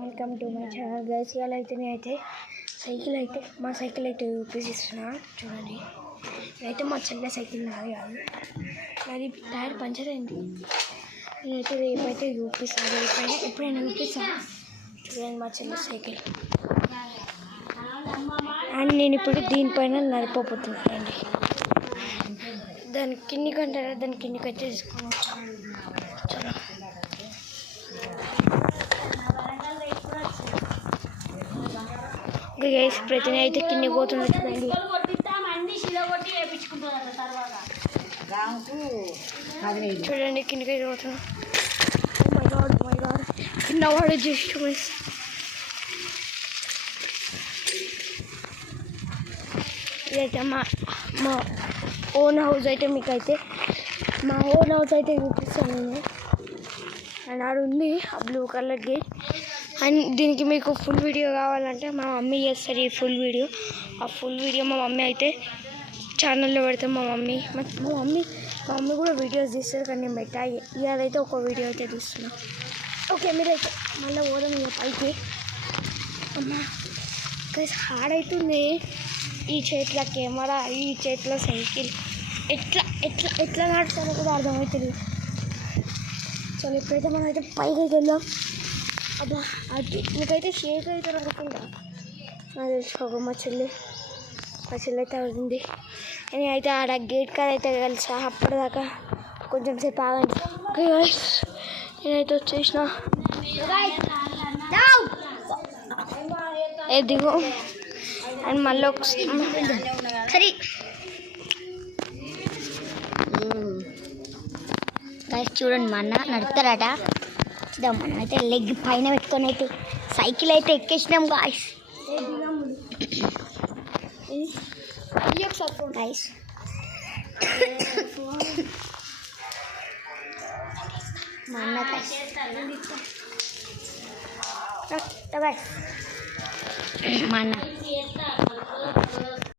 Welcome to my channel guys. ఇవాళ అయితే నేనైతే మా సైకిల్ అయితే చూపిస్తున్నా చూడండి. ఇదైతే మా చెల్లె సైకిల్ నాది కాదు, అది టైర్ పంచర్ అయింది. నేనైతే రేపైతే చూపిస్తాను, ఎప్పుడైనా చూపిస్తాను. చూడండి మా చెల్లె సైకిల్. అండ్ నేను ఇప్పుడు దీనిపైన నడిపోతున్నానండి. దాని కిందికి అంటారా, దాని కిందికి అయితే తీసుకున్నాను. చలో గైస్, ప్రతి అయితే కిందికి పోతున్నా చూడండి. చూడండి కిందికి అయితే పోతున్నా. మై గాడ్ కింద వాడు జస్ట్ మిస్. ఇదైతే మా ఓన్ హౌస్ అయితే మీకైతే మా ఓన్ హౌస్ అయితే చూపిస్తాను నేను. అండ్ ఆడ ఉంది ఆ బ్లూ కలర్ గేట్. అండ్ దీనికి మీకు ఫుల్ వీడియో కావాలంటే మా మమ్మీ చేస్తారు ఈ ఫుల్ వీడియో. ఆ ఫుల్ వీడియో మా మమ్మీ అయితే ఛానల్లో పెడతాం. మా మమ్మీ కూడా వీడియోస్ తీస్తారు, కానీ నేను పెట్టా. ఇవాళైతే ఒక వీడియో అయితే తీస్తున్నాను. ఓకే, మీరైతే మళ్ళీ పోదాం ఇక పైకి. అమ్మా గైస్, హార్డ్ అవుతుంది. ఈ చేతిలో కెమెరా, ఈ చేతిలో సైకిల్, ఎట్లా నడుస్తానో కూడా అర్థమవుతుంది. చలో ఇప్పుడైతే మనం అయితే పైకి అయితే వెళ్దాం. అబ్బా, అది మీకైతే షేక్ అవుతారు అనుకుంటా. నాకు తెలుసుకోక మా చెల్లి అయితే అవుతుంది. నేనైతే ఆడ గేట్ కాడ అయితే కలిసా. అప్పటిదాకా కొంచెం సేపు ఆగండి. ఓకే గైస్, నేనైతే వచ్చేసిన. దిగు. అండ్ మళ్ళీ సరే గైస్ చూడండి, మా అన్న నడుపుతారట. చూద్దాం, మనం అయితే లెగ్ పైన పెట్టుకొని అయితే సైకిల్ అయితే ఎక్కేసినాం గాయస్. గైస్ మా అన్న మా అన్న